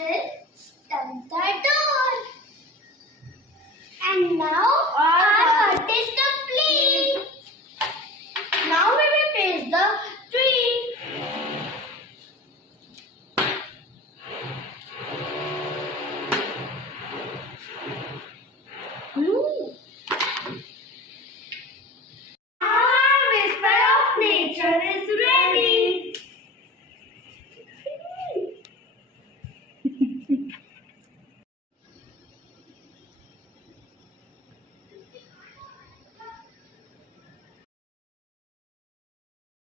will start the door. And now our hut is complete. Now we will place the tree. Our whisper of nature is ready.